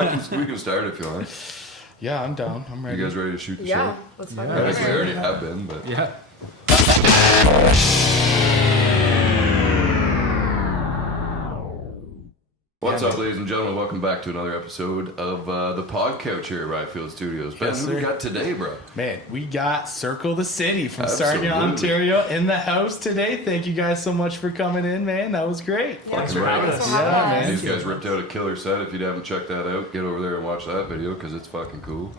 We can start if you want. Yeah, I'm down. I'm ready. You guys ready to shoot the shot? Yeah, let's fucking I guess we already have been, but Yeah. What's up, ladies and gentlemen? Welcome back to another episode of the Pod Couch here at Ryfield Studios. Ben, Yes, who we sir. got today, bro? Man, we got Circle the City from Sarnia, Absolutely. Ontario in the house today. Thank you guys so much for coming in, man. That was great. Thanks for having us. Yeah, man. These guys ripped out a killer set. If you haven't checked that out, get over there and watch that video because it's fucking cool.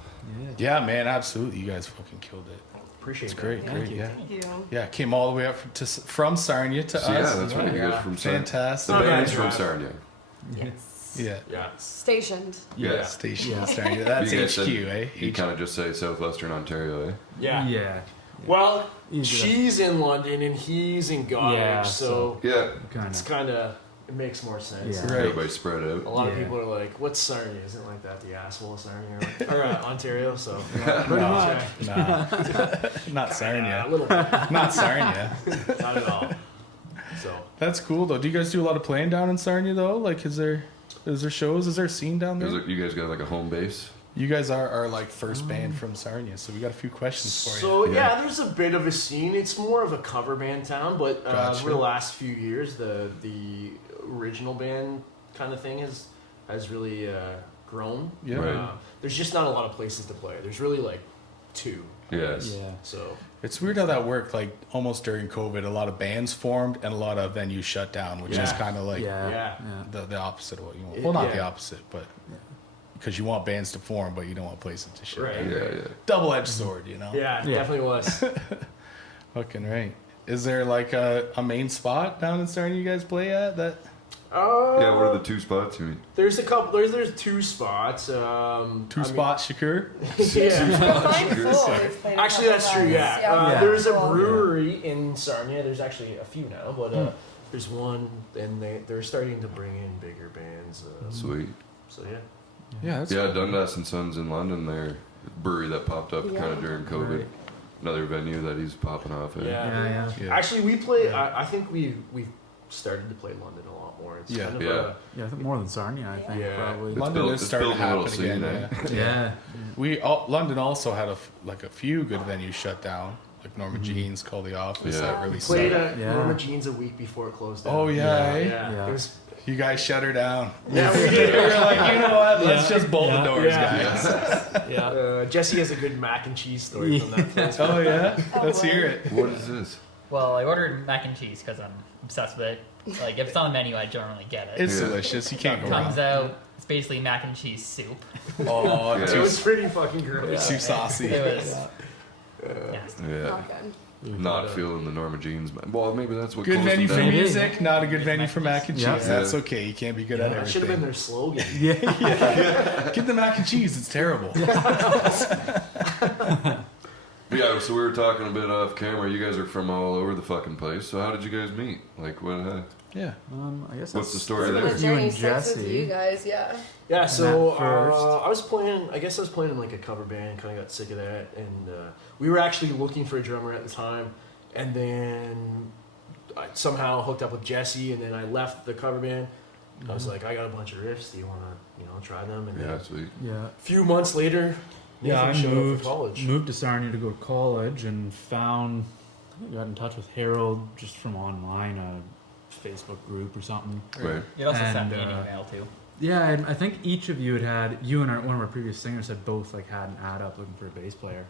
Yeah, man, absolutely. You guys fucking killed it. Appreciate It's great, great, yeah. Thank you. Yeah, came all the way up from Sarnia to So, us. yeah, that's right. You guys from Sarnia. Fantastic. The Oh, band's yeah. from Sarnia. Yes. Yeah. Yeah. Stationed. Yeah. Station in Sarnia. That's You guys HQ, said- eh? You kind of just say Southwestern Ontario, eh? Yeah. Yeah. Well, Easy she's in London and he's in Goddard, Yeah, so Yeah. it's kind of, it makes more sense. Yeah. Right. Everybody spread A out. lot of Yeah. people are like, what's Sarnia? Isn't it like that the asshole of Sarnia? Or Ontario, so. Nah, not Sarnia. A little bit. Not Sarnia. Not at all. So. That's cool though. Do you guys do a lot of playing down in Sarnia though? Like, is there shows? Is there a scene down there? You guys got like a home base? You guys are like first band from Sarnia, so we got a few questions for you. So Yeah. yeah, there's a bit of a scene. It's more of a cover band town, but Gotcha. over the last few years, the original band kind of thing has really grown. Yeah. Right. There's just not a lot of places to play. There's really like two. Yes. Yeah. So It's weird how that worked. Like almost during COVID, a lot of bands formed and a lot of venues shut down, which is Yeah. kind of like yeah. the opposite of what you want. Well, not the Yeah. opposite, but because you want bands to form, but you don't want places to shut Right. down. Yeah. Double-edged sword, you know. Yeah, it Yeah. definitely was. Fucking right. Is there like a main spot down in Sarnia you guys play at? That Yeah, what are the two spots you mean? There's a couple. There's two spots. two spots, Shakur? Yeah. Fine Full, we've played a Actually, that's couple true. times. Yeah. There's a Cool. brewery in Sarnia. There's actually a few now, but there's one, and they're starting to bring in bigger bands. Sweet. So yeah. Yeah, that's Yeah, Dundas and Sons in London there. Brewery that popped up Yeah. kind of during COVID. Right. Another venue that he's popping off at. Yeah. Yeah. Actually, we play. I think we've started to play London a lot more. It's Yeah. kind of Yeah. Yeah, I think more than Sarnia, I think, Yeah. probably. It's London built- is it's starting to built a little happen again. scene, Yeah. Yeah. London also had a few good venues shut down, like Norma Jean's, Call the Office. Yeah. That really played sucked. at Yeah. Norma Jean's a week before it closed down. Oh yeah, eh? Yeah. It was, You guys shut her down. yeah, we We did. were like, you know what? Let's just bolt the Yeah. doors, Yeah. guys. Yeah. Jesse has a good mac and cheese story from that place. Oh yeah, let's well. hear it. What is this? Well, I ordered mac and cheese because I'm obsessed with it. Like, if it's on the menu, I generally get it. It's Yeah. delicious. You can't go It comes wrong. out, it's basically mac and cheese soup. Oh, Yeah. It was pretty fucking gross. too saucy. It was nasty. Yeah. Not good. Not feeling the Norma Jeans. Well, maybe that's what Good closed venue it for down. music, not a good venue for mac and cheese. Yeah. That's okay. You can't be good at That should have been everything. their slogan. Get the mac and cheese. It's terrible. Yeah, so we were talking a bit off camera. You guys are from all over the fucking place. So how did you guys meet? Like, what? Yeah. I guess What's the that's- story So there? the You journey and starts with Jesse. you guys, yeah. Yeah, so Matt first. I was playing. I guess I was playing in like a cover band. Kind of got sick of that, and we were actually looking for a drummer at the time. And then I somehow hooked up with Jesse, and then I left the cover band. I was like, I got a bunch of riffs. Do you want to, try them? And Yeah, then sweet. Yeah. a few months later, Yeah, I Nathan showed up moved, for college. moved to Sarnia to go to college and found, I think I got in touch with Harold just from online, a Facebook group or something. Right. You'd also And, send me an email, too. Yeah, and I think each of you you and one of our previous singers had both like had an ad up looking for a bass player.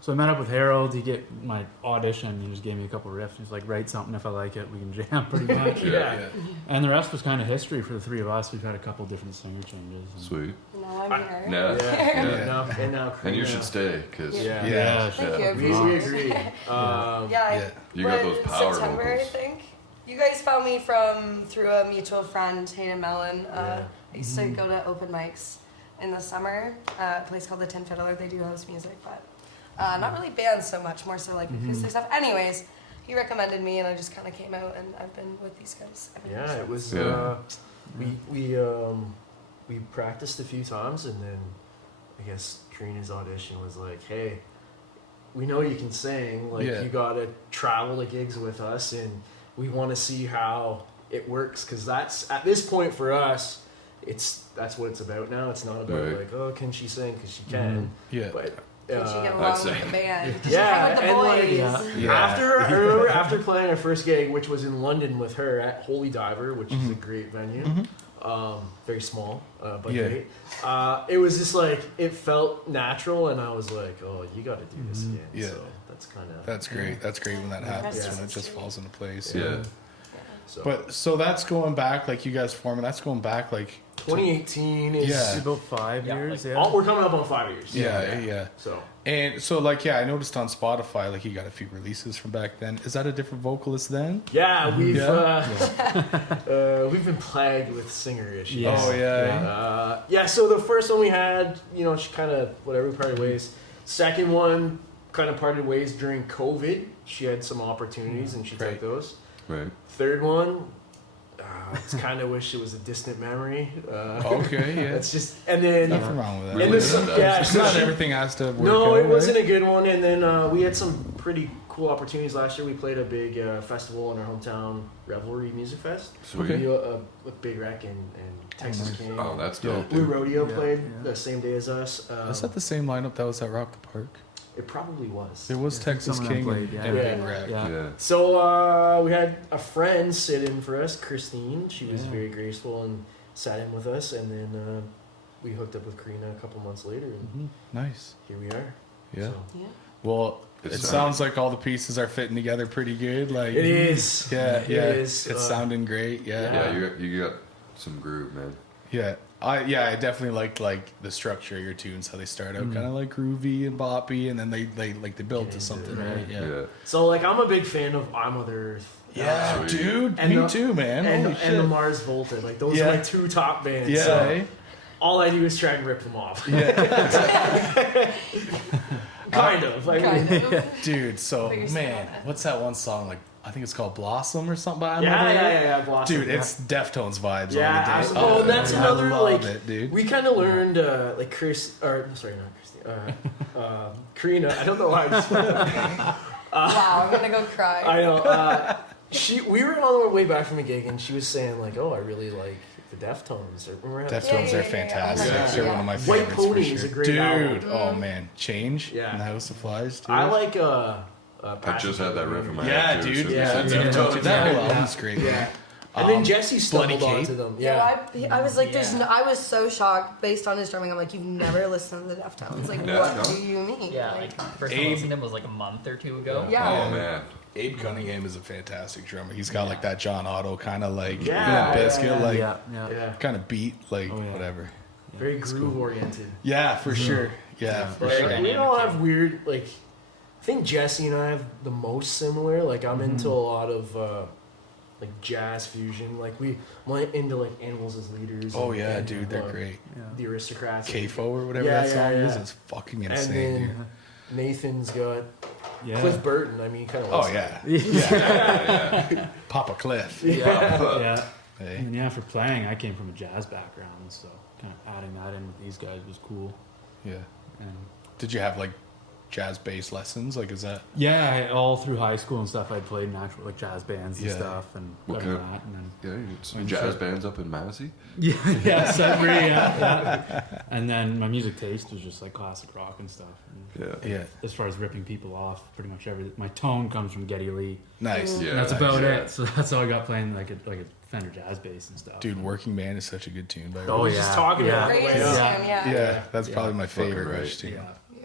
So I met up with Harold. He get my audition. He just gave me a couple riffs. He's like, write something if I like it. We can jam pretty much. Yeah. And the rest was kind of history for the three of us. We've had a couple different singer changes. And Sweet. Now I'm here. Yeah. Yeah. And now And you Karina. should stay, because Yeah. Yeah. Thank you, I We appreciate agree. it. Um, Yeah, You got those power September, vocals. I think. You guys found me through a mutual friend, Hayden Mellon. Yeah. I used to go to open mics in the summer at a place called the Tin Fiddler. They do house music, but not really bands so much, more so like acoustic stuff. Anyways, he recommended me, and I just kind of came out, and I've been with these guys. ever Yeah, since. it was. Yeah. We practiced a few times, and then I guess Karina's audition was like, "Hey, we know you can sing. Like, Yeah. you gotta travel to gigs with us, and we want to see how it works, because that's at this point for us. that's what it's about now. It's not about Right. like, oh, can she sing? Because she can. Yeah. But Did she get I'd along say. with the band? Did she Yeah, hang with the and, like, boys? Yeah. I remember after playing our first gig, which was in London with her at Holy Diver, which is a great venue. Very small, but Yeah. great. It was just like, it felt natural, and I was like, oh, you got to do this again. Yeah. So that's kind of. That's great. That's great when that happens, That's when it just sweet. falls into place. Yeah. So. But so that's going back, like you guys forming. That's going back, like 2018 is. Yeah. It's about 5 Yeah, years. like- Yeah. We're coming up on 5 years. yeah. So. And so, like, yeah, I noticed on Spotify, like, you got a few releases from back then. Is that a different vocalist then? Yeah, we've Yeah. we've been plagued with singer issues. Yes. Oh yeah. Yeah, so the first one we had, she kind of, whatever, we parted ways. Second one kind of parted ways during COVID. She had some opportunities and she Right. took those. Right. Third one, it's kind of wish it was a distant memory. Okay, yeah. It's just, and then, Nothing wrong with that. and this, yeah, It's so not she- everything has to work no, out, it wasn't right? a good one. And then we had some pretty cool opportunities last year. We played a big festival in our hometown, Revelry Music Fest. Sweet. We, with Big Wreck and Texas King. Oh, that's dope. Blue Dude. Rodeo Yeah, played yeah. the same day as us. Is that the same lineup that was at Rock the Park? It probably was. It was Yeah, Texas some of them King played, and yeah. Big Yeah. Rack. Yeah. Yeah. So we had a friend sit in for us, Christine. She was Yeah. very graceful and sat in with us. And then we hooked up with Karina a couple months later, and Mhm. Nice. here we are. Yeah. So, Yeah. Well, It's it sounding- sounds like all the pieces are fitting together pretty good. Like it is. Yeah, It yeah. is, It's sounding great. Yeah. Yeah, you got some groove, man. Yeah. I definitely liked like the structure of your tunes, how they start out kind of like groovy and boppy, and then they build Get to into something, it, right? Yeah. Yeah. So like, I'm a big fan of I'm Mother Earth. Yeah, Sweet. dude. And me the- too, man. And, Holy and shit. the Mars Volta. Like, those Yeah. are my two top bands. Yeah. So eh? all I do is try and rip them off. Yeah. Kind of. I mean, Kind of. Dude, so Put your man, spin on it. what's that one song? Like I think it's called Blossom or something by yeah, Blossom. Dude, it's Deftones vibes Yeah, all the day. absolutely. Oh, that's another, I love like, it, dude. We kind of learned, like Karina. I don't know why I just Wow, I'm gonna go cry. I know. We were on our way back from a gig, and she was saying like, "Oh, I really like the Deftones." Remember how Deftones Yeah, are yeah, fantastic. yeah. They're one of my White favorites Pony for is sure. a great Dude, album. oh man, Change Yeah. and the House of Flies. Too. I like. I just had that riff in my Yeah, head too. dude. so Yeah, it's- yeah. Dude, that whole Yeah. album's great. Yeah. Man. And then Jesse Bloody stumbled Cape. onto them. Yeah, Yeah. I was like, there's Yeah. no, I was so shocked based on his drumming. I'm like, you've never listened to the Deftones. Like, Yeah, what no. do you mean? Yeah, like first time I listened to him was like a month or two ago. Yeah. Oh man. Abe Cunningham is a fantastic drummer. He's got like that John Otto kind of like Yeah, Biscuit, yeah, like yeah. Yeah. kind of beat, like Oh, yeah. whatever. Very it's groove cool. oriented. Yeah, for sure. Yeah, for Like, sure. Dynamic, we all too. have weird, like, I think Jesse and I have the most similar. Like, I'm into a lot of, like, jazz fusion. Like, I'm into, like, Animals as Leaders. Oh and- yeah, and, dude, they're great. The Aristocrats. KFO or whatever Yeah, that song yeah, is, yeah. it's fucking And insane, then dude. Nathan's got Yeah. Cliff Burton. I mean, kind of. Oh yeah, Yeah. Papa Cliff. Yeah. Hey. And yeah, for playing, I came from a jazz background, so kind of adding that in with these guys was cool. Yeah. And Did you have like jazz bass lessons? Like, is that? yeah, all through high school and stuff, I'd played in actual like jazz bands and Yeah. stuff, and What done kind- that, and then Yeah, you got some I'm jazz sure. bands up in Massey. yeah, Sudbury, yeah. And then my music taste was just like classic rock and stuff. And Yeah. Yeah. as far as ripping people off, pretty much everything. My tone comes from Geddy Lee. Nice. Yeah. And that's about yeah. it. So that's how I got playing like a Fender jazz bass and stuff. Dude, Working Man is such a good tune. By the Oh way. yeah. Just talking yeah. about it. Great Yeah. Sam, yeah. Yeah, that's Yeah. probably my Fucking favorite right. Rush tune. Yeah. Yeah.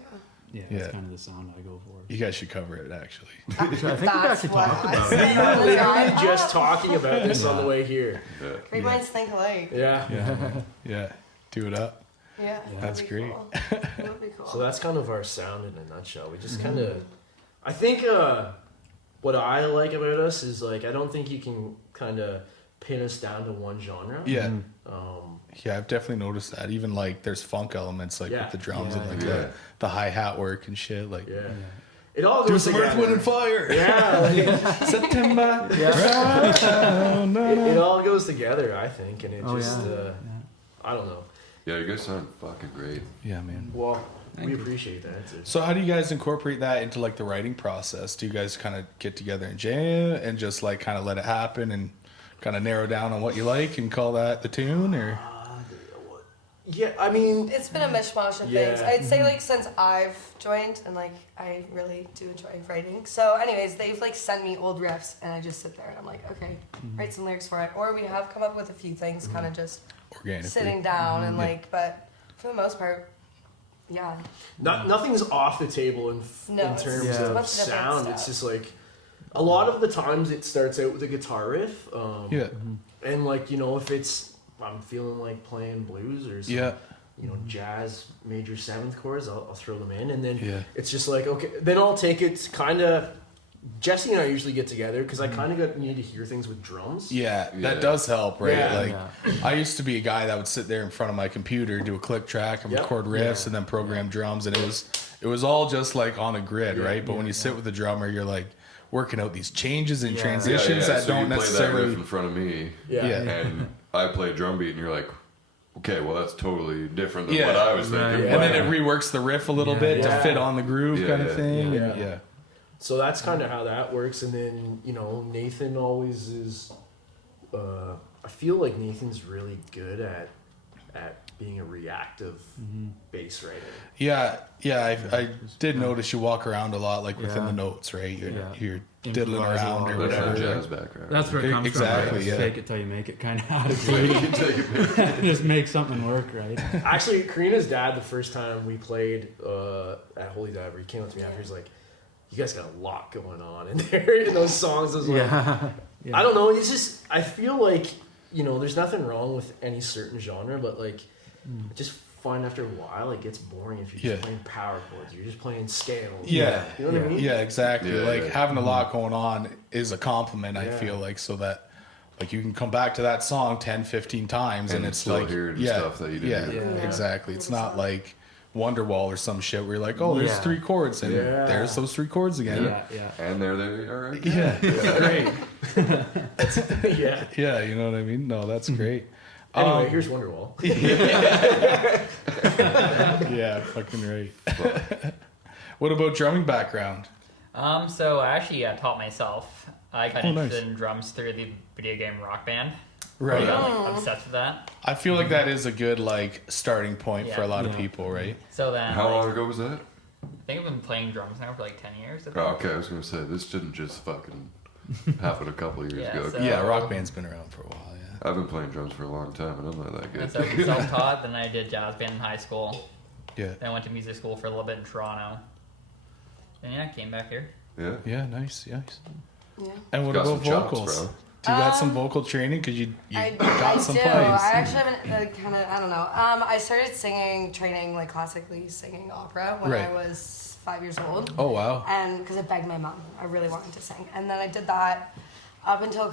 Yeah, Yeah. that's kind of the sound I go for. You guys should cover it actually. I think we've That's actually what talked I about said. it. Yeah. Literally just talking about this on the way here. Yeah. Great minds think alike. Yeah. Yeah. Yeah. Do it up. Yeah, That's that'd be great. Cool. That would be cool. So that's kind of our sound in a nutshell. We just kind of, I think what I like about us is like, I don't think you can kind of pin us down to one genre. Yeah. Um, Yeah, I've definitely noticed that. Even like there's funk elements like Yeah. with the drums Yeah, and like yeah. the hi hat work and shit. Like yeah. It all do goes some together. Earth, Wind, and Fire. Yeah. Like, September. it all goes together, I think, and it Oh, just, yeah. I don't know. Yeah, you guys sound fucking great. Yeah, man. Well, Thank we you. appreciate that. Too. So how do you guys incorporate that into like the writing process? Do you guys kind of get together and jam and just like kind of let it happen and kind of narrow down on what you like and call that the tune, or Yeah, I mean, It's been a mishmash of Yeah. things. I'd say like since I've joined and like I really do enjoy writing. So anyways, they've like sent me old riffs and I just sit there and I'm like, okay, write some lyrics for it. Or we have come up with a few things kind of just Organically. sitting down and like, but for the most part, yeah. nothing's off the table in No, in it's terms just a of bunch of different sound. stuff. It's just like a lot of the times it starts out with a guitar riff. Yeah. And like, you know, if I'm feeling like playing blues or some, Yeah. you know, jazz major seventh chords, I'll throw them in, and then Yeah. it's just like, okay, then I'll take it kind of. Jesse and I usually get together because I kind of need to hear things with drums. Yeah, Yeah. that does help, right? Yeah. Like, Yeah. I used to be a guy that would sit there in front of my computer, do a click track, and Yep. record riffs, and then program drums, and it was all just like on a grid, Yeah. right? But when you sit with the drummer, you're like working out these changes and Yeah. transitions that so don't you play that necessarily. riff in front of me, Yeah. Yeah. and I play a drum beat, and you're like, okay, well that's totally different than Yeah. what I was Right. thinking. Yeah. And then it reworks the riff a little Yeah. bit Yeah. to fit on the groove, Yeah, kind yeah. of thing. Yeah. And yeah. So that's kind of how that works, and then you know Nathan always is. I feel like Nathan's really good at being a reactive bass writer. Yeah, I did notice you walk around a lot, like within Yeah. the notes, right? You're, Yeah. you're diddling Improvise a around lot. or That's whatever. my jazz background. That's where it comes Exactly, from. Right? yeah. Fake it till you make it kind of attitude. Just make something work, right? Actually, Karina's dad, the first time we played at Holy Diver, he came up to me after. He's like, "You guys got a lot going on in there in those songs." I was like, Yeah. I don't know. It's just I feel like there's nothing wrong with any certain genre, but like, I just find after a while it gets boring if you're just Yeah. playing power chords. You're just playing scales. Yeah. You know what I mean? Yeah, exactly. Yeah, like yeah. having a lot going on is a compliment, I Yeah. feel like, so that like you can come back to that song 10, 15 times and, And it's still like hear the stuff that you didn't yeah, hear before. exactly. It's not like Wonderwall or some shit where you're like, oh, there's Yeah. 3 chords and Yeah. there's those 3 chords again. Yeah, yeah. And there they are. Yeah, it's great. Yeah. Yeah, you know what I mean? No, that's great. Anyway, here's Wonderwall. Yeah, fucking right. What about drumming background? So I actually taught myself. I got Oh, interested nice. in drums through the video game Rock Band. I Right. got like obsessed with that. I feel like that is a good like starting point for a lot of Yeah. people, right? So then, How like, long ago was that? I think I've been playing drums now for like 10 years. I think. Oh, okay, I was gonna say this didn't just fucking happen a couple of years Yeah, ago. so- Yeah, Rock Band's been around for a while, yeah. I've been playing drums for a long time, and I'm not that And good. so self-taught. Then I did jazz band in high school. Yeah. Then I went to music school for a little bit in Toronto. And yeah, I came back here. Yeah. Yeah, nice, nice. Yeah. And what Got about some chops, vocals? bro. Do you got some vocal training? Because you I got some do. plays. I actually haven't kind of, I don't know. I started training like classically singing opera when Right. I was 5 years old. Oh, wow. And because I begged my mom, I really wanted to sing. And then I did that up until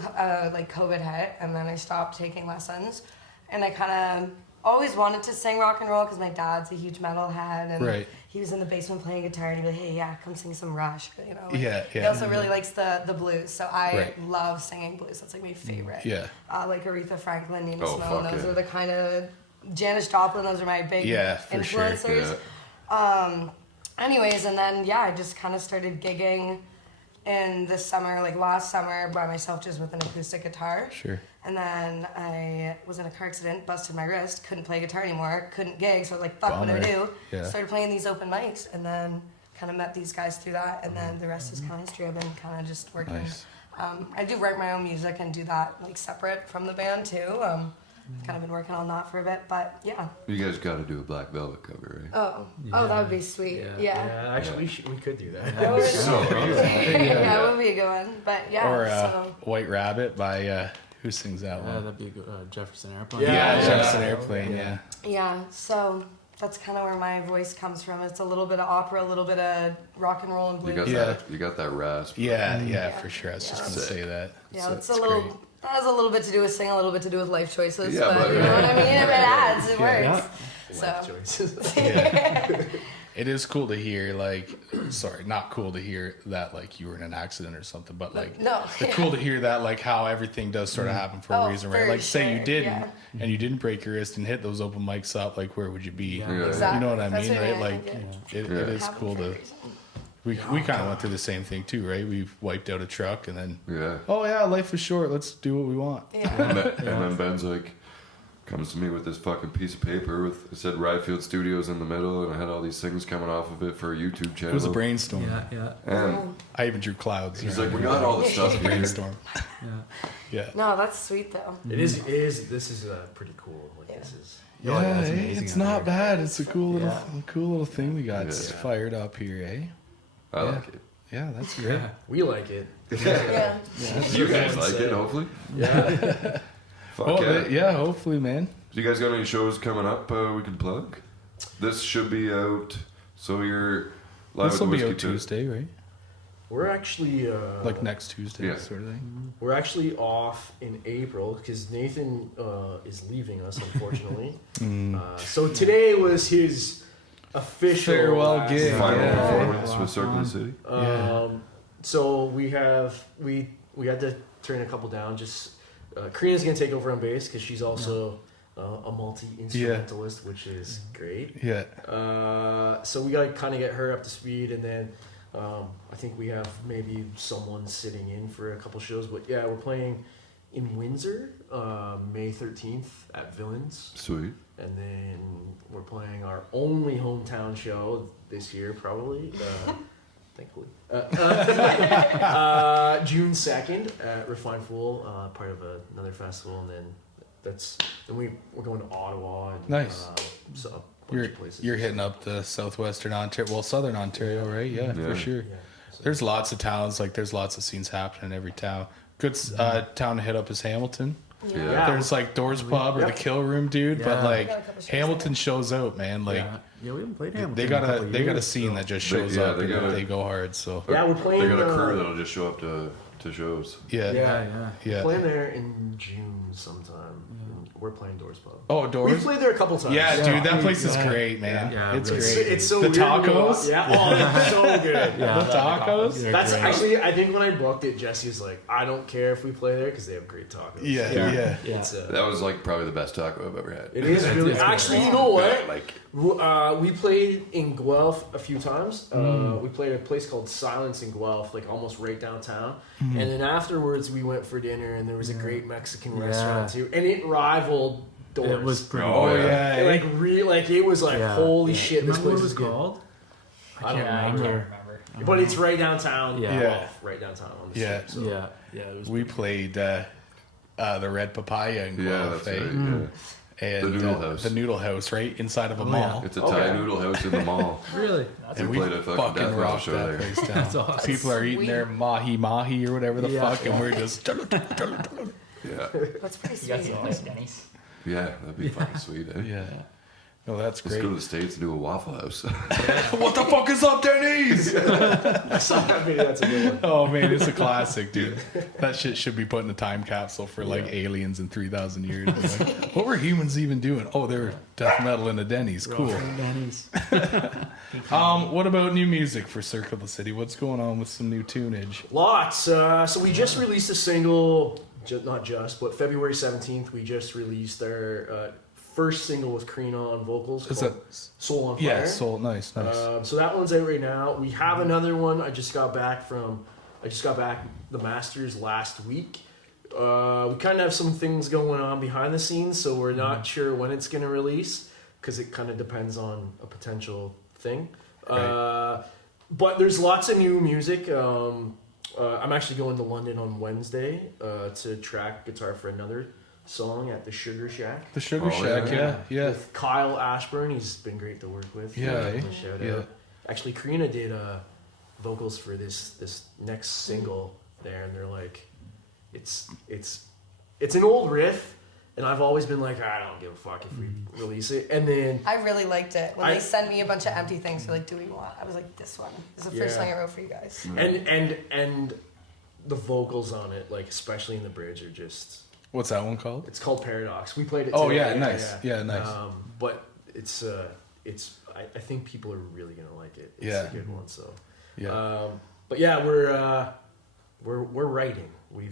like COVID hit, and then I stopped taking lessons. And I kind of always wanted to sing rock and roll because my dad's a huge metalhead, and Right. he was in the basement playing guitar, and he'd be like, "Hey, yeah, come sing some Rush," you know. like, Yeah, He yeah. also really likes the blues, so I Right. love singing blues. That's like my favorite. Yeah. Like Aretha Franklin, Nina Oh, Simone. fuck Those yeah. are the kind of Janis Joplin. Those are my big Yeah, for sure. influencers. Yeah. Anyways, and then yeah, I just kind of started gigging in the summer, like last summer, by myself just with an acoustic guitar. Sure. And then I was in a car accident, busted my wrist, couldn't play guitar anymore, couldn't gig, so I was like, fuck, what do I Bummer. do? Yeah. Started playing these open mics, and then kind of met these guys through that, and then the rest is kind of history. I've been kind of just working. Nice. I do write my own music and do that like separate from the band too. Kind of been working on that for a bit, but yeah. You guys got to do a Black Velvet cover, right? Oh, that would be sweet. Yeah. Yeah. Yeah, actually, we could do that. That would- So yeah, it would be a good one. But yeah, Or so White Rabbit by, who sings that one? That'd be a good Jefferson Airplane. Yeah, Yeah, yeah. Jefferson Airplane, yeah. yeah, so that's kind of where my voice comes from. It's a little bit of opera, a little bit of rock and roll and you blues. got Yeah. that. You got that rasp. Yeah, for sure. I was just Yeah. going to say that. Yeah, So it's a little. great. That has a little bit to do with singing, a little bit to do with life choices. Yeah, but but- you know what I mean. If it adds, it Yeah. works. Life So choices. Yeah. It is cool to hear, like, sorry, not cool to hear that, like, you were in an accident or something, but, like, no, it's cool to hear that, like, how everything does sort of happen for Oh, a reason, right? for Like, say you sure, didn't, yeah. and you didn't break your wrist and hit those open mics up, like, where would you be? Yeah. Yeah. exactly. You know what I That's mean, what right? I Like, mean, it Yeah. is Happened cool for a to. reason. We kind of went through the same thing too, right? We've wiped out a truck and then, Yeah. oh yeah, life is short. Let's do what we want. Yeah. And then Ben's like, comes to me with this fucking piece of paper with it said Ryfield Studios in the middle, and I had all these things coming off of it for a YouTube channel. It was a brainstorm. Yeah. And I even drew clouds. he's like, "We got all the stuff here." Brainstorm. Yeah. Yeah. No, that's sweet though. It is. This is pretty cool. Like Yeah. this is. Yeah, Oh, yeah, it's eh? amazing It's out not there. bad. It's a cool little thing we got Yeah. fired up here, eh? I Yeah. like it. Yeah, that's great. Yeah. We like it. Yeah. You guys like it, hopefully. Yeah. Fuck Oh, yeah. yeah, hopefully, man. Do you guys got any shows coming up we can plug? This should be out. So you're live This at will the be Whiskey out Too. Tuesday, right? We're actually Like next Tuesday, Yeah. sort of thing. We're actually off in April because Nathan is leaving us, unfortunately. So today was his official Farewell last gig. Final Yeah. performance with Circle the City. So we had to turn a couple down. Just Karina's gonna take over on bass because she's also a multi-instrumentalist, which is great. Yeah. So we gotta kind of get her up to speed, and then I think we have maybe someone sitting in for a couple shows. But yeah, we're playing in Windsor, May 13th at Villains, Sweet. and then we're playing our only hometown show this year, probably. Thankfully, June 2nd at Refined Fool, part of another festival, and then we're going to Ottawa. And, Nice. So a bunch of places. You're hitting up the southwestern Ontario, well, southern Ontario, right? Yeah, Yeah. for sure. Yeah. So, There's lots of towns, like there's lots of scenes happening in every town. Good town to hit up is Hamilton. Yeah. There's like Doors Pub or the Yep. Kill Room, dude. Yeah. But like Got a couple shows Hamilton shows out, man. Like yeah, we haven't played Hamilton. they in got a couple a they got a years, scene so- that just shows Yeah, up they and got a- they go hard. So yeah, we're playing. They got a crew that'll just show up to shows. yeah, Yeah. yeah. Playing there in June sometime. We're playing Doors Pub. Oh, We've Doors. played there a couple times. Yeah, dude, that place is Yeah. great, man. Yeah, it's really. great. It's so the weird to go tacos. out- Yeah. Oh, it's so good. Yeah, The tacos. They're That's great. actually, I think when I booked it, Jesse was like, I don't care if we play there because they have great tacos. Yeah, Yeah. yeah. Yeah. It's, That was like probably the best taco I've ever had. it is really. It's good. Actually, you know what? Like We played in Guelph a few times. We played at a place called Silence in Guelph, like almost right downtown. And then afterwards, we went for dinner, and there was a great Mexican Yeah. restaurant too, and it rivaled Doors. It was pretty. Oh, Oh yeah. yeah. It, like it was like Yeah. holy Yeah. shit, this Remember place what it is was good. called? I don't Yeah, I can't remember. remember. But it's right downtown. Yeah. Guelph, right downtown on the Yeah. strip. So. Yeah, it was. We played the Red Papaya in yeah, Guelph, that's eh? right. Mm. Yeah. And The Noodle House. The Noodle House, right inside of a Oh, mall. It's a Okay. Thai noodle house in the mall. really. That's And we we played a fucking death metal rocked show that there. place down. That's awesome. People are eating Sweet. their mahi or whatever the Yeah. fuck, and we're just. Yeah. That's pretty You got sweet. some nice Denny's. Yeah, that'd be fucking sweet, eh? Yeah. No, that's Let's great. go to the States and do a Waffle House. What the fuck is up, Denny's? I saw that video. That's a good one. Oh man, it's a classic, dude. That shit should be put in a time capsule for like aliens in 3,000 years. Like, what were humans even doing? Oh, they were death metal in a Denny's. Cool. Denny's. What about new music for Circle the City? What's going on with some new tunage? Lots. So we just released a single, not just, but February 17th, we just released our first single with Karina on vocals Is called that Soul on Fire. yeah? Soul, nice. So that one's out right now. We have another one. I just got back the Masters last week. We kind of have some things going on behind the scenes, so we're not sure when it's going to release because it kind of depends on a potential thing. Right. But there's lots of new music. I'm actually going to London on Wednesday to track guitar for another song at the Sugar Shack. The Sugar Oh, Shack, yeah. With Kyle Ashburn. He's been great to work with. Yeah, eh? Shout Yeah. out. Actually, Karina did vocals for this next single there, and they're like, it's an old riff, and I've always been like, I don't give a fuck if we release it. And then I really liked it. When I- they sent me a bunch of empty things, they're like, do we want? I was like, this one. This is the first Yeah. song I wrote for you guys. and the vocals on it, like especially in the bridge, are just. What's that one called? It's called Paradox. We played it. Oh, today. yeah, nice. Yeah, nice. But it's I think people are really gonna like it. It's Yeah. a good one. So. Yeah. But yeah, we're writing. We're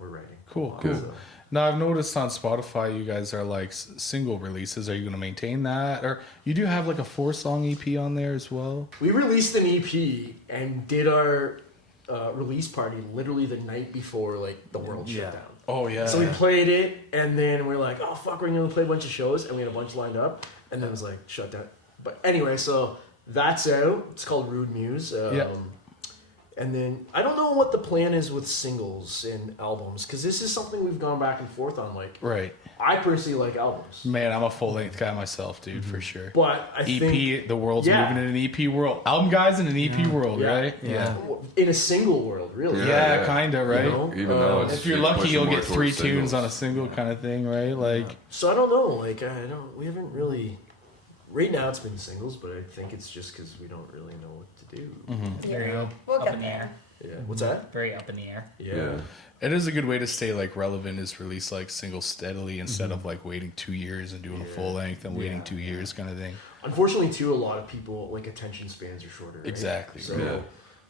writing. Cool. So- Now I've noticed on Spotify you guys are like single releases. Are you going to maintain that, or you do have like a 4-song EP on there as well? We released an EP and did our release party literally the night before like the world shut Yeah. down. Oh yeah. So we played it, and then we're like, oh fuck, we're gonna play a bunch of shows, and we had a bunch lined up, and then it was like shut down. But anyway, so that's out. It's called Rude Muse. And then I don't know what the plan is with singles and albums, because this is something we've gone back and forth on. Like, right. I personally like albums, Man, I'm a full length guy myself, dude, for sure. but I EP, think the world's Yeah. moving in an EP world. Album guys in an EP world, Yeah. right? Yeah. in a single world, really. Yeah, kind of, right? You know? Even though it's If you're lucky, pushing you'll more get towards 3 singles. tunes on a single kind of thing, right? Like, So I don't know. Like we haven't really. Right now, it's been singles, but I think it's just because we don't really know what to do. Very We'll up get in the there. air. Yeah. What's that? Very up in the air. Yeah. it is a good way to stay like relevant is release like singles steadily instead of like waiting 2 years and doing a full length and waiting 2 years kind of thing. Unfortunately, too, a lot of people like attention spans are shorter. Right? Exactly. So Yeah.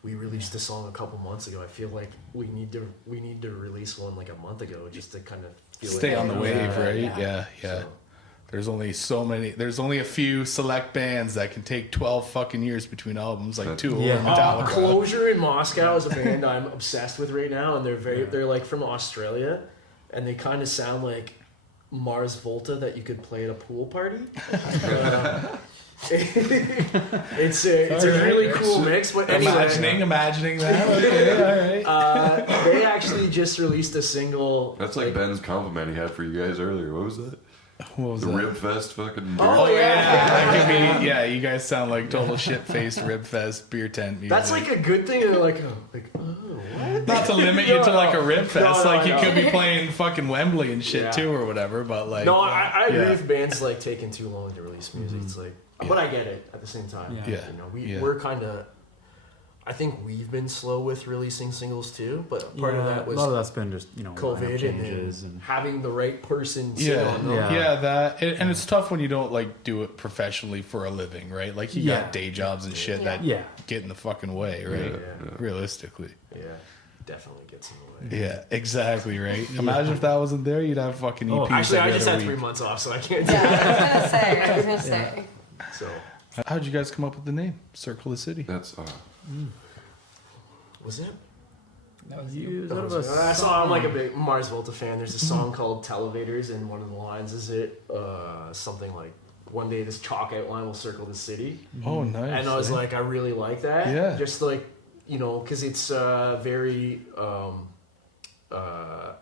we released a song a couple months ago. I feel like we need to release one like a month ago just to kind of feel Stay it. on the wave, right? Yeah. Yeah. So, There's only a few select bands that can take 12 fucking years between albums, like Tool Yeah. and Metallica. Closure in Moscow is a band I'm obsessed with right now, and they're like from Australia, and they kind of sound like Mars Volta that you could play at a pool party. It's a really cool mix, but anyway, Imagining that. Okay, all right. they actually just released a single. That's like Ben's compliment he had for you guys earlier. What was that? What was The that? Rib Fest fucking Oh, beer? Yeah, that could be. Yeah, you guys sound like total shit-faced rib fest beer tent music. That's like a good thing. They're like, what? not to limit you to like a rib fest. No, like you no. could be playing fucking Wembley and shit Yeah. too, or whatever. But like, No, I agree Yeah. with bands like taking too long to release music. It's like, but I get it at the same time. Yeah. Yeah. You know, we're kind of. I think we've been slow with releasing singles too, but part of that was a lot of that's been just lineup COVID changes and and having the right person sing yeah, on them. Yeah. and it's tough when you don't like do it professionally for a living, right? Like you Yeah. got day jobs and shit that Yeah. get in the fucking way, right? Yeah. Realistically. Yeah, definitely gets in the way. Yeah, exactly, right? Imagine if that wasn't there, you'd have fucking EPs Oh, Actually, I every just other had week. 3 months off, so I can't do Yeah, I was gonna say. So, How'd you guys come up with the name Circle the City? That's was it? That was You- That that was was it. a I'm like a big Mars Volta fan. There's a song called Televators, and one of the lines is something like, "One day this chalk outline will circle the city." Oh, nice. And I was eh? like, I really like that. Yeah. Just like, you know, because it's very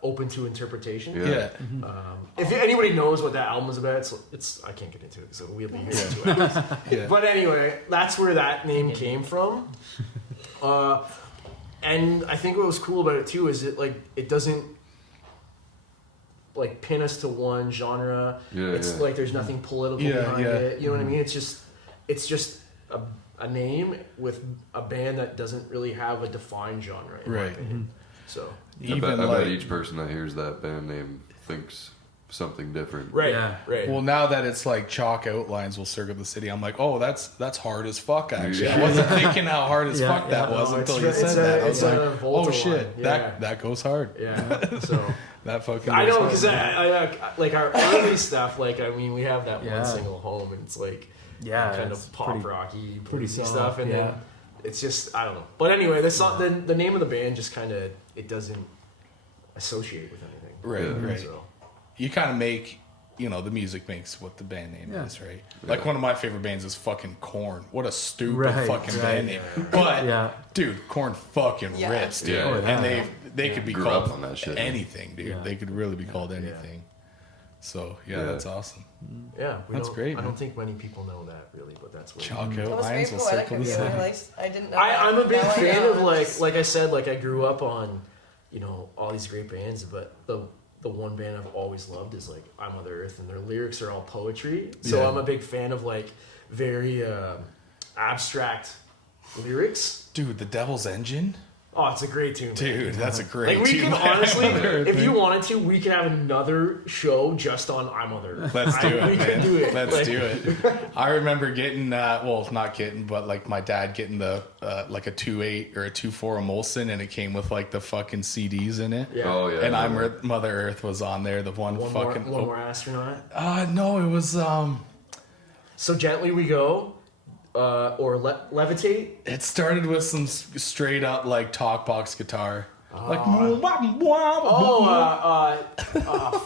open to interpretation. Yeah. yeah. If anybody knows what that album is about, it's I can't get into it, so we'll be here for 2 hours. Yeah. But anyway, that's where that name came from. And I think what was cool about it too is it doesn't like pin us to one genre. Yeah, It's yeah. like there's nothing political Yeah, behind yeah. it. You know what I mean? It's just a name with a band that doesn't really have a defined genre. In my Right. opinion. So I bet each person that hears that band name thinks something different. right, Yeah. right. Well, now that it's like chalk outlines will circle the city, I'm like, oh, that's hard as fuck. Actually, Yeah. I wasn't thinking how hard as Yeah, fuck that yeah, was no, until it's you a- said it's that. a- I was it's like, a Volta oh shit, line. Yeah. that goes hard. Yeah. So That fucking. I goes know hard. because I like our early stuff. Like I mean, we have that Yeah. one single home, and it's like Yeah, kind it's of pop pretty- rocky, pretty bluesy solid, stuff, and yeah. then it's just I don't know. But anyway, the name of the band just kind of it doesn't associate with anything. Right, Yeah. right. So You kind of make, the music makes what the band name Yeah. is, right? Like one of my favorite bands is fucking Korn. What a stupid Right, fucking right. band name. But Yeah. dude, Korn fucking Yeah. rips, dude. Yeah. Oh, And yeah. they could be Grew called up on that shit. anything, dude. Yeah. They could really be called anything. So yeah, Yeah. that's awesome. yeah, That's great, I man. don't think many people know that really, but that's what. Chalk That was very outlines will poetic circle of the you. I city. realized I didn't know. I'm a big Now I fan know. of like I said, like I grew up on, all these great bands, but the one band I've always loved is like I'm Mother Earth, and their lyrics are all poetry. So Yeah. I'm a big fan of like very abstract lyrics. Dude, the Devil's Engine? Oh, it's a great tune, man. Dude, that's a great Like we tune. can honestly, Mother Earth, if man. you wanted to, we could have another show just on I'm Mother Earth. Let's do it, We man. could do it. Let's Like, do it. I remember getting, not getting, but like my dad getting the like a 2.8 or a 2.4 Molson, and it came with like the fucking CDs in it. Yeah. Oh yeah. And yeah. Mother Earth was on there. The one fucking. one more astronaut. No, it was So gently we go, or levitate. It started with some straight up like talk box guitar. Like,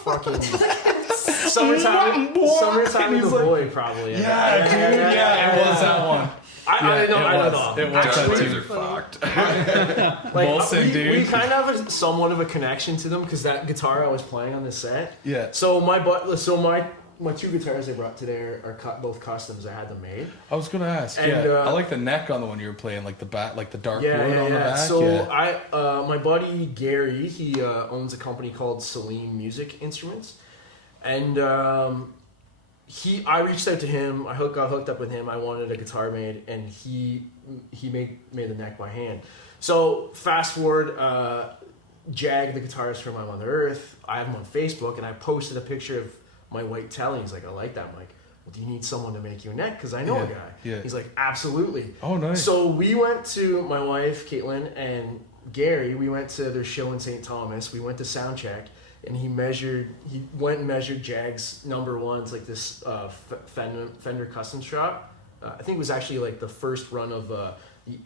fucking summertime in the void, probably. Yeah, dude, yeah, it was that one. I don't know. It was that Guys too. are fucked. Like, Molson, we dude. kind of have somewhat of a connection to them because that guitar I was playing on this set. Yeah. So my two guitars I brought today are both customs. I had them made. I was gonna ask. And, I like the neck on the one you were playing, like the back, like the dark wood on the back. So yeah. my buddy Gary, he owns a company called Celine Music Instruments, and I reached out to him. I got hooked up with him. I wanted a guitar made, and he made the neck by hand. So fast forward, Jag, the guitarist from My Mother Earth, I have him on Facebook, and I posted a picture of my white telly. He's like, I like that. I'm like, well, do you need someone to make you a neck? Because I know a guy. Yeah. He's like, absolutely. Oh, nice. So we went to, my wife, Caitlin, and Gary, we went to their show in St. Thomas. We went to sound check, and he went and measured Jag's number one. It's like this Fender custom shop. I think it was actually like the first run of the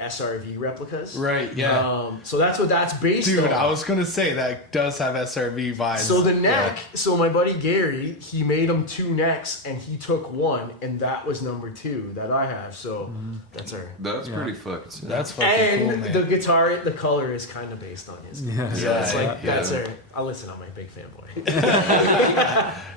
SRV replicas. Right, yeah. So that's what that's based on. Dude, I was gonna say that does have SRV vibes. So the neck, so my buddy Gary, he made them two necks, and he took one, and that was number two that I have. So that's Pretty fucking sick. That's fucking and cool, man. the guitar, the color is kind of based on his. Yeah. So Yeah, it's like yeah. that's our. I listen, I'm a big fanboy.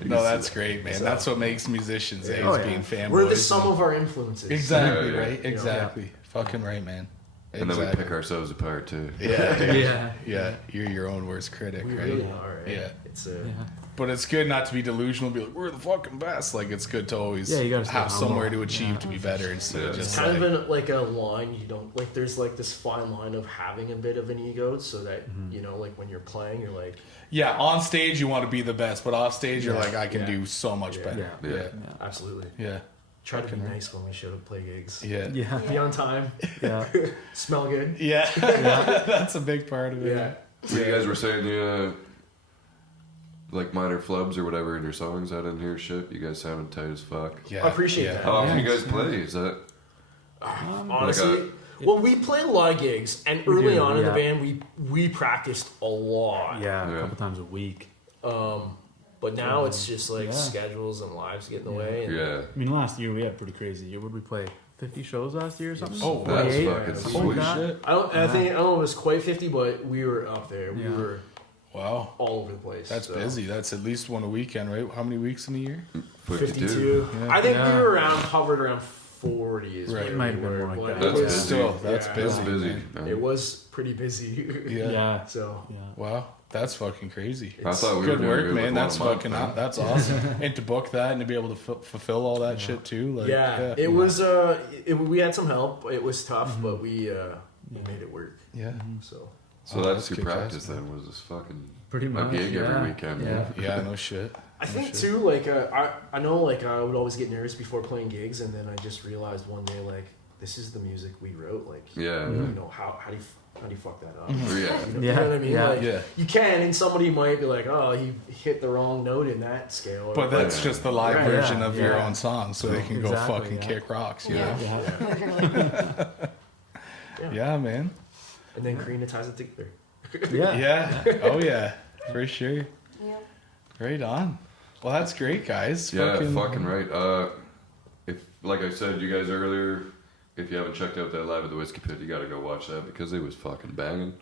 No, that's great, man. That's what makes musicians, is being fanboys. We're the sum of our influences. Exactly, Yeah, yeah. right? Exactly. Fucking right, man. And then we pick ourselves apart too. Yeah, dude. Yeah. Yeah, you're your own worst critic, We right? really are. Right? Yeah. It's But it's good not to be delusional. Be like, we're the fucking best. Like, it's good to always Yeah, you gotta stay have humble. somewhere to achieve to be better instead of Yeah. just it's kind like, of like a line you don't like. There's like this fine line of having a bit of an ego, so that you know, like when you're playing, you're like, yeah, on stage you want to be the best, but off stage you're Yeah. like, I can Yeah. do so much Yeah. better. Yeah. Yeah, absolutely. yeah, Try to be Fucking right. nice when we show up play gigs. yeah, yeah. Yeah. Be on time. Yeah. Smell good. That's a big part of it. Yeah. So you guys were saying like minor flubs or whatever in your songs. I didn't hear shit. You guys sounded tight as fuck. Yeah, I appreciate yeah. that. How often Yeah. you guys play? Is that Honestly, well, we played a lot of gigs, and We early do, on in the yeah. band, we practiced a lot. Yeah, Yeah. a couple times a week. But now it's just like Yeah. schedules and lives get in the way. And yeah? I mean, last year we had a pretty crazy year. What did we play? 50 shows last year or something? Oh, That's 48? fucking Something like sweet. that. Shit. I don't know if it was quite 50, but we were up there. We Yeah. were Wow, all over the place. that's so. busy. That's at least one a weekend, right? How many weeks in a year? 52. Yeah. I think Yeah. we were hovered around 40 is Right. where It might we have been were, more like but that. it That's was, Still, that's yeah. That's busy. busy. man. man. It was pretty busy. Yeah. Yeah. So Yeah. Wow, that's fucking crazy. I thought we were Good doing work, good with man. That's one a month, fucking. man. That's awesome. And to book that and to be able to fulfill all that shit too. Like, yeah, it was. We had some help. It was tough, but we made it work. Yeah. So So Oh, that's that's your kick-ass, practice then? Was this fucking Pretty a much. gig yeah. every weekend? Yeah. Yeah. No shit. I think too, like I know, like I would always get nervous before playing gigs, and then I just realized one day, like this is the music we wrote. Like, Yeah. you know, how do you fuck that up? Yeah. You know, Yeah. you know what I mean? Yeah. Like, Yeah. you can, and somebody might be like, "Oh, he hit the wrong note in that scale." But that's just the live Right. version Yeah, of your yeah. own song, so they can Exactly, go fucking yeah. kick rocks. You Yeah. know? Yeah. Yeah, man. and then Karina ties it together. Yeah. Yeah. Oh yeah. For sure. Yeah. Right on. Well, that's great, guys. Yeah, fucking right. If, like I said, you guys earlier, if you haven't checked out that live at the Whiskey Pit, you got to go watch that because it was fucking banging.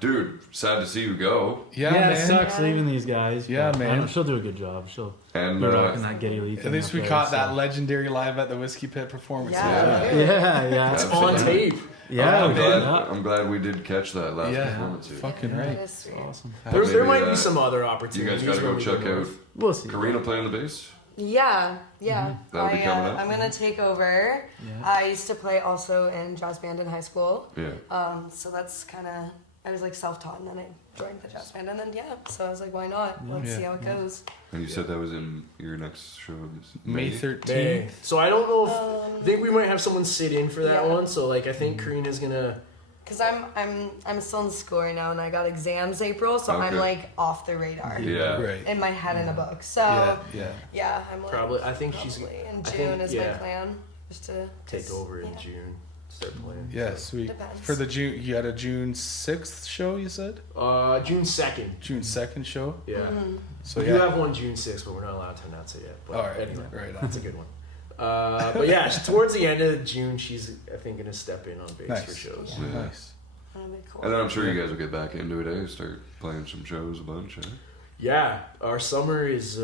Dude, sad to see you go. Yeah, Yeah, man. it sucks leaving these guys. Yeah, but man. I know she'll do a good job. She'll And be rocking that Geddy Lee thing At least up we there, caught so- that legendary live at the Whiskey Pit performance. Yeah. Yeah, It's yeah. on Absolutely. tape. Yeah, I'm we did. glad, Yeah. I'm glad we did catch that last Yeah. performance here. Fucking That right. is sweet. Awesome. There Maybe, might be some other opportunities. You guys got to when go we check out north. We'll see. Karina playing the bass. Yeah. That'll be coming up. I'm gonna take over. Yeah. I used to play also in jazz band in high school. Yeah. So that's kind of, I was like self-taught, and then I joined the jazz band, and then so I was like, why not? Let's Yeah. see how it goes. And you said that was in your next show. This May May. 13th. So I don't know if I think we might have someone sit in for that Yeah. one. So like I think Karina's gonna. Cause I'm still in school right now, and I got exams April, so I'm Okay. like off the radar. Yeah. Right. In my head in a book. So Yeah. I'm like Probably- I think she's- probably in I June think, is yeah. my plan, just to Take over in yeah. June. start playing. Yeah, sweet. Depends. For the June, you had a June 6th show, you said? June 2nd. June 2nd show? Yeah. So We yeah. do have one June 6th, but we're not allowed to announce it yet. But All right, anyway, right on. that's a good one. But yeah, towards the end of June, she's, I think, going to step in on bass Nice. for shows. Yeah. Nice. That'll be cool. And then I'm sure you guys will get back into it, eh? Start playing some shows a bunch, eh? Yeah, our summer is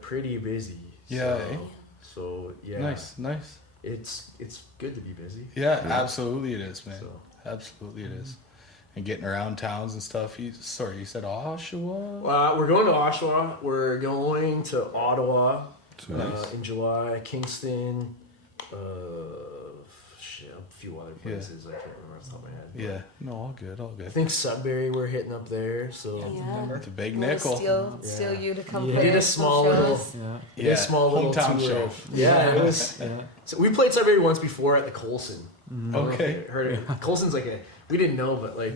pretty busy. Yeah, So, eh? so yeah. Nice. It's good to be busy. Yeah, Yeah. absolutely it is, man. So Absolutely it is. And getting around towns and stuff. You said Oshawa? we're going to Oshawa. We're going to Ottawa Nice. in July. Kingston. A few other places. I can't remember off the top of my head. Yeah. No, all good. I think Sudbury we're hitting up there. So Yeah. It's a big I'm gonna nickel. steal you to come Yeah. play Did a some small little- shows. Yeah. we did a small little hometown tour. show. Yeah, it was. Yeah. So we played Sudbury once before at the Colson. I don't know if Okay. you heard it. Colson's like we didn't know, but like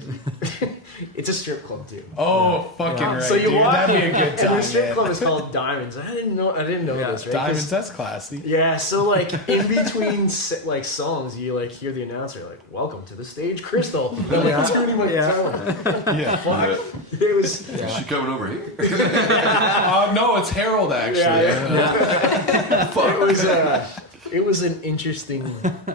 it's a strip club too. Oh, fucking Yeah. right, So you dude. walk That'd be a in, good and the time, strip man. club is called Diamonds. I didn't know Yeah. this, right? 'Cause- Diamonds, that's classy. Yeah, so like in between like songs, you like hear the announcer like, "Welcome to the stage, Crystal." And I'm like, Yeah. turning my Yeah. phone. Yeah. Fuck. It was. Is she coming over here? No, it's Harold, actually. Yeah. It was an interesting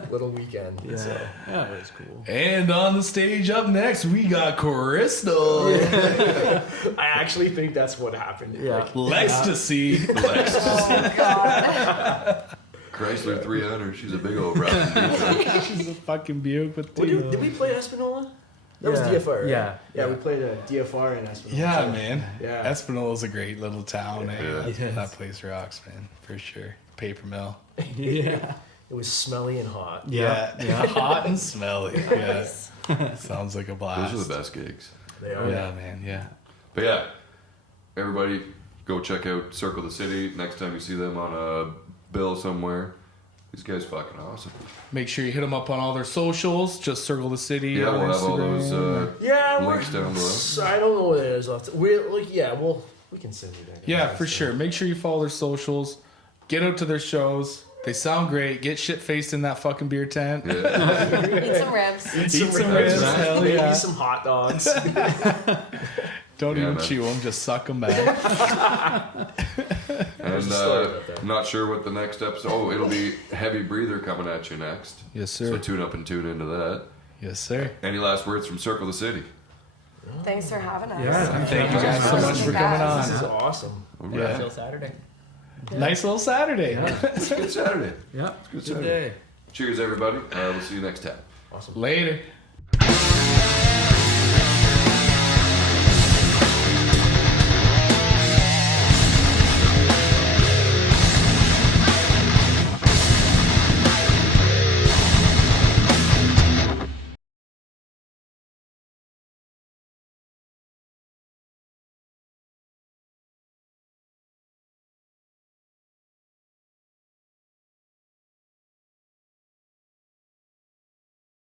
little weekend. Yeah. So. Yeah, it was cool. And on the stage up next, we got Crystal. I actually think that's what happened. Yeah. L'Ecstasy. Oh God. Chrysler 300. She's a big old rock. She's a fucking Buick with Well, two. did we play Espanola? That was Yeah. DFR, right? Yeah. Yeah, we played a DFR in Espanola. Yeah, man. Yeah. Espinola's a great little town. Eh? Yeah. That, Yes. that place rocks, man, for sure. Paper mill. Yeah. It was smelly and hot. Yeah. Yeah. Hot and smelly. Yeah. Sounds like a blast. Those are the best gigs. They are. Yeah, man. Yeah. But yeah, everybody go check out Circle the City. Next time you see them on a bill somewhere, these guys fucking awesome. Make sure you hit them up on all their socials. Just Circle the City. Yeah, on we'll have all Instagram. those. Yeah, Links down below. I don't know what it is. We're like, yeah, we can send you that. Yeah, for sure. Make sure you follow their socials. Get out to their shows. They sound great. Get shit faced in that fucking beer tent. Yeah. Eat some ribs. Eat some ribs. Hell Maybe yeah. some hot dogs. Don't Yeah, even man. chew them. Just suck them back. And story about that. not sure what the next episode. Oh, it'll be Heavy Breather coming at you next. Yes, So sir. tune up and tune into that. Yes, sir. Any last words from Circle the City? Thanks for having us. Yeah. Thank you guys so much for coming This on. is awesome. All Yeah. right. Until Saturday. Nice little Saturday. It's a good Saturday. Yeah. Good Good Saturday. day. Cheers, everybody. We'll see you next time. Awesome. Later.